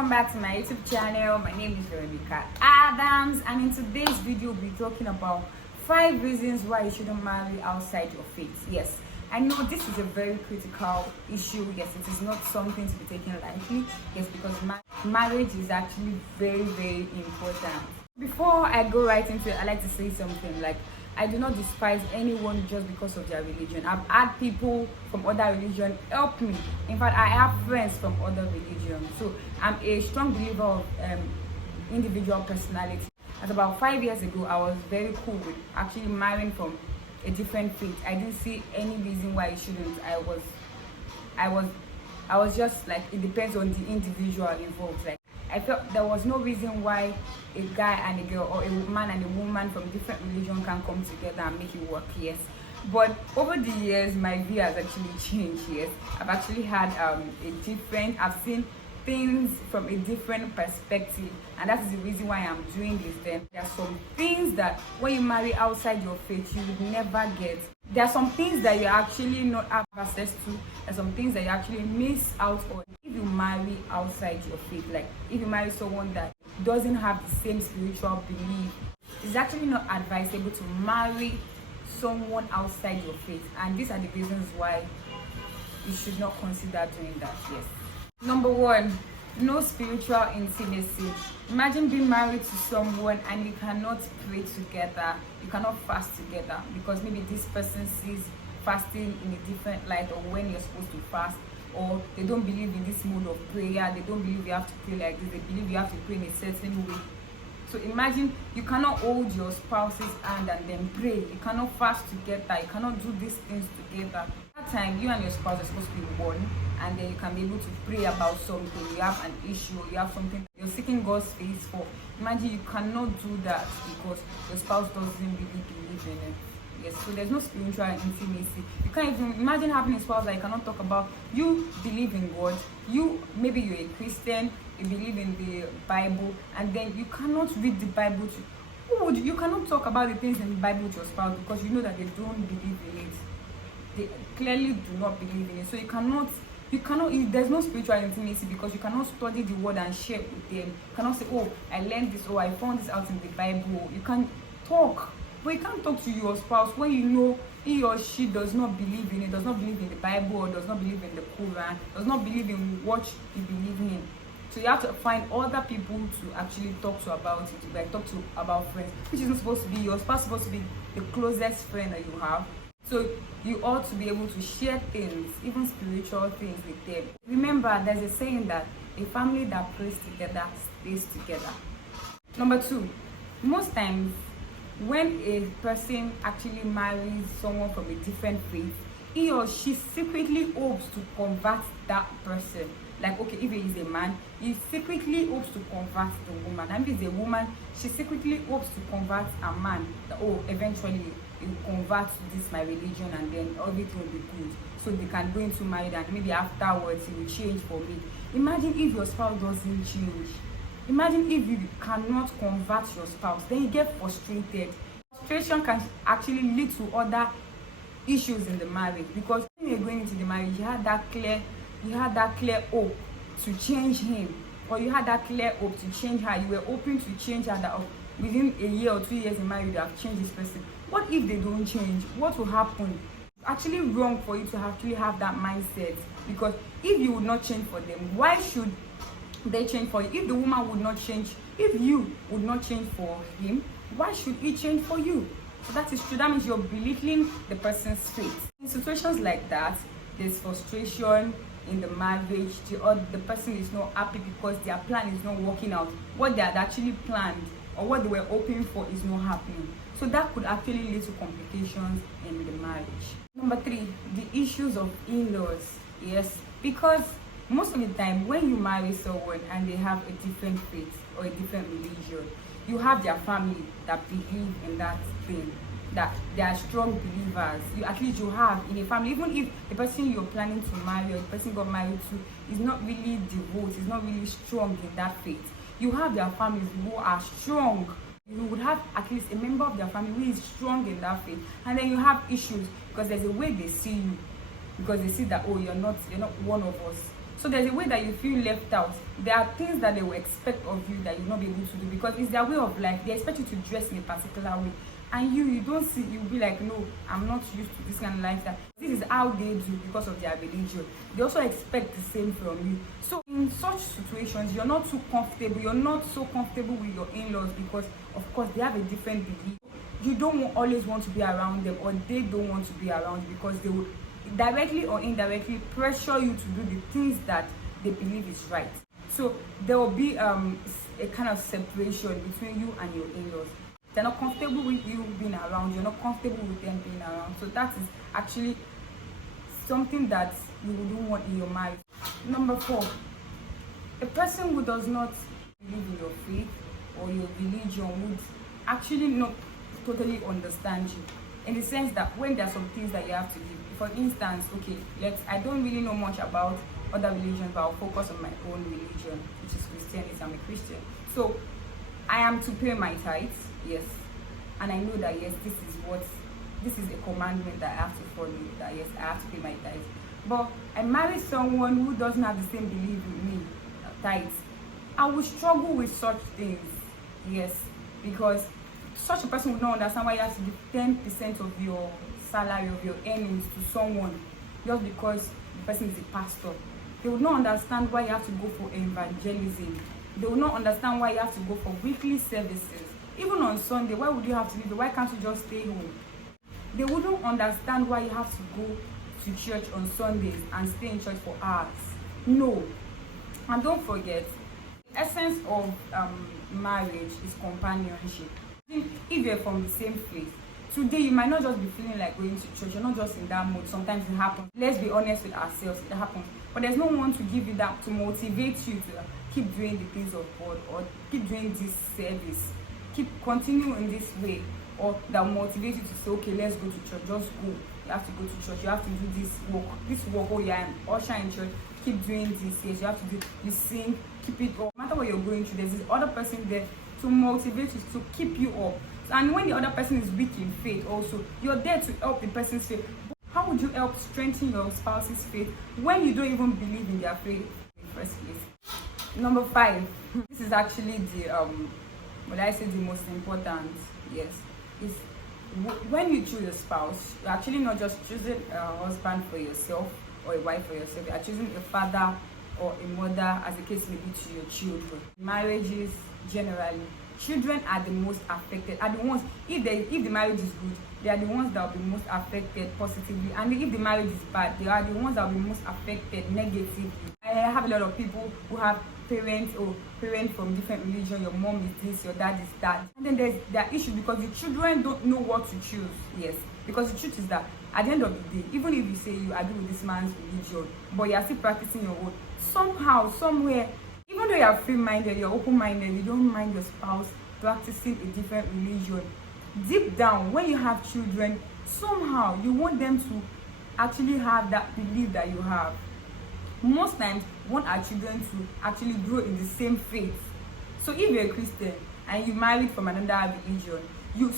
welcome back to my YouTube channel. My name is Veronica Adams, and in today's video we'll be talking about 5 reasons why you shouldn't marry outside your faith. Yes, I know this is a very critical issue. Yes, it is not something to be taken lightly. Yes, because marriage is actually very, very important. Before I go right into it, I like to say something like, I do not despise anyone just because of their religion. I've had people from other religion help me. In fact, I have friends from other religions. So I'm a strong believer of individual personality. As about 5 years ago, I was very cool with actually marrying from a different faith. I didn't see any reason why you shouldn't. I was just like, it depends on the individual involved. Like, I felt there was no reason why a guy and a girl or a man and a woman from different religion can come together and make it work. Yes, but over the years my view has actually changed. Yes, I've actually had I've seen things from a different perspective, and that is the reason why I'm doing this. Then there are some things that when you marry outside your faith you would never get. There are some things that you actually not have access to. There are some things that you actually miss out on if you marry outside your faith. Like if you marry someone that doesn't have the same spiritual belief, it's actually not advisable to marry someone outside your faith. And these are the reasons why you should not consider doing that. Yes. Number 1, no spiritual intimacy. Imagine being married to someone and you cannot pray together, you cannot fast together, because maybe this person sees fasting in a different light, or when you're supposed to fast, or they don't believe in this mode of prayer. They don't believe you have to pray like this. They believe you have to pray in a certain way. So imagine you cannot hold your spouse's hand and then pray. You cannot fast together. You cannot do these things together. At that time, you and your spouse are supposed to be one, and then you can be able to pray about something. You have an issue, you have something you're seeking God's face for. Imagine you cannot do that because your spouse doesn't really believe in it. Yes, so there's no spiritual intimacy. You can't even imagine having a spouse that you cannot talk about. You believe in God, maybe you're a Christian, you believe in the Bible, and then you cannot read the Bible to you cannot talk about the things in the Bible with your spouse because you know that they don't believe in it. They clearly do not believe in it. So you cannot there's no spiritual intimacy because you cannot study the word and share it with them. You cannot say, oh, I learned this, or I found this out in the Bible. You can talk, but you can't talk to your spouse when you know he or she does not believe in it, does not believe in the Bible, or does not believe in the Quran, does not believe in what you believe in. So you have to find other people to actually talk to about it, like talk to about friends, which isn't supposed to be your spouse, supposed to be the closest friend that you have. So you ought to be able to share things, even spiritual things with them. Remember, there's a saying that a family that prays together stays together. Number 2, most times when a person actually marries someone from a different faith, he or she secretly hopes to convert that person. Like, okay, if it is a man, he secretly hopes to convert the woman. And if it's a woman, she secretly hopes to convert a man. Eventually he will convert to this my religion, and then everything will be good. So they can go into marriage, and maybe afterwards he will change for me. Imagine if your spouse doesn't change. Imagine if you cannot convert your spouse, then you get frustrated. Frustration can actually lead to other issues in the marriage, because when you're going into the marriage, you had that clear hope to change him, or you had that clear hope to change her. You were hoping to change her, that within a year or 2 years in marriage you have changed this person. What if they don't change? What will happen? It's actually wrong for you to actually have that mindset, because if you would not change for them, why should they change for you? If the woman would not change, if you would not change for him, why should he change for you? So that is true. That means you're belittling the person's faith. In situations like that, there's frustration in the marriage. The person is not happy because their plan is not working out. What they had actually planned or what they were hoping for is not happening. So that could actually lead to complications in the marriage. Number 3, the issues of in-laws. Yes, because most of the time when you marry someone and they have a different faith or a different religion, you have their family that believe in that thing, that they are strong believers. At least you have in a family, even if the person you're planning to marry or the person you got married to is not really devout, is not really strong in that faith, you have their families who are strong. You would have at least a member of their family who is strong in that faith, and then you have issues because there's a way they see you, because they see that, oh, you're not one of us. So there's a way that you feel left out. There are things that they will expect of you that you'll not be able to do because it's their way of life. They expect you to dress in a particular way. And you don't see, you'll be like, no, I'm not used to this kind of lifestyle. This is how they do because of their religion. They also expect the same from you. So in such situations, you're not too comfortable. You're not so comfortable with your in-laws because, of course, they have a different belief. You don't always want to be around them, or they don't want to be around you because they will directly or indirectly pressure you to do the things that they believe is right. So there will be a kind of separation between you and your in-laws. They're not comfortable with you being around, you're not comfortable with them being around. So that is actually something that you wouldn't want in your marriage. Number 4, a person who does not believe in your faith or your religion would actually not totally understand you, in the sense that when there are some things that you have to do. For instance, okay, I don't really know much about other religions, but I'll focus on my own religion, which is Christianity. I'm a Christian. So I am to pay my tithes, yes, and I know that yes, this is a commandment that I have to follow, that yes, I have to pay my tithes. But I married someone who doesn't have the same belief with me, tithes. I will struggle with such things, yes, because such a person would not understand why you have to give 10% of your salary, of your earnings to someone just because the person is a pastor. They would not understand why you have to go for evangelism. They will not understand why you have to go for weekly services. Even on Sunday, why would you have to leave? Why can't you just stay home? They wouldn't understand why you have to go to church on Sundays and stay in church for hours. No. And don't forget, the essence of marriage is companionship. If you're from the same faith, today you might not just be feeling like going to church. You're not just in that mood. Sometimes it happens. Let's be honest with ourselves, it happens. But there's no one to give you that, to motivate you to keep doing the things of God, or keep doing this service, continue in this way, or that will motivate you to say, okay, let's go to church. Just go. You have to go to church. You have to do this work. Oh yeah, I'm usher in church. Keep doing this. Yes, you have to do. You sing. Keep it up. No matter what you're going through, there's this other person there to motivate you, to keep you up. And when the other person is weak in faith, also you're there to help the person's faith. How would you help strengthen your spouse's faith when you don't even believe in their faith in the first place? Number 5, this is actually the the most important, yes, is when you choose a spouse, you're actually not just choosing a husband for yourself or a wife for yourself. You're choosing a father or a mother, as the case may be, to your children. Marriages generally, children are the most affected, are the ones, if the marriage is good, they are the ones that will be most affected positively, and if the marriage is bad, they are the ones that will be most affected negatively. I have a lot of people who have parents from different religion. Your mom is this, your dad is that, and then there's their issue because the children don't know what to choose. Yes, because the truth is that at the end of the day, even if you say you agree with this man's religion, but you are still practicing your own, somehow, somewhere, even though you are free-minded, you're open-minded, you don't mind your spouse practicing a different religion, deep down, when you have children, somehow you want them to actually have that belief that you have. Most times, we want our children to actually grow in the same faith. So if you're a Christian and you married from another religion, you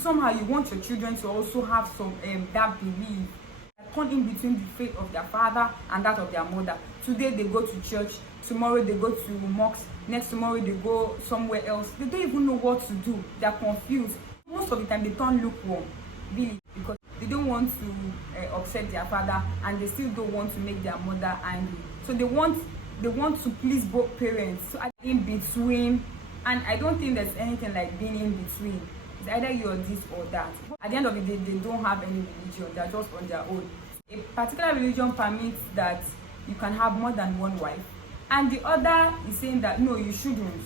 want your children to also have some that belief, turn in between the faith of their father and that of their mother. Today they go to church, tomorrow they go to mosque, next tomorrow they go somewhere else. They don't even know what to do. They're confused. Most of the time they turn lukewarm, really, because they don't want to upset their father, and they still don't want to make their mother angry. So they want to please both parents. So in between, and I don't think there's anything like being in between. It's either you're this or that. At the end of the day, they don't have any religion. They're just on their own. A particular religion permits that you can have more than one wife, and the other is saying that no, you shouldn't.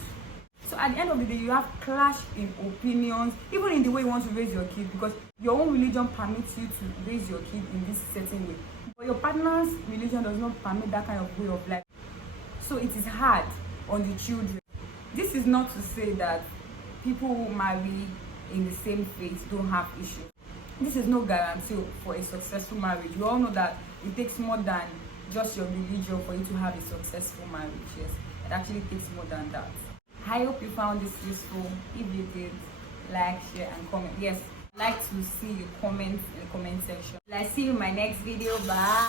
So at the end of the day, you have clash in opinions, even in the way you want to raise your kid, because your own religion permits you to raise your kid in this certain way, but your partner's religion does not permit that kind of way of life. So it is hard on the children. This is not to say that people who marry in the same faith don't have issues. This is no guarantee for a successful marriage. You all know that it takes more than just your religion for you to have a successful marriage. Yes, it actually takes more than that. I hope you found this useful. If you did, like, share, and comment. Yes, I'd like to see your comments in the comment section. I'll see you in my next video. Bye.